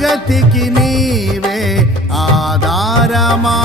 జగతికి నీవే ఆధారమా?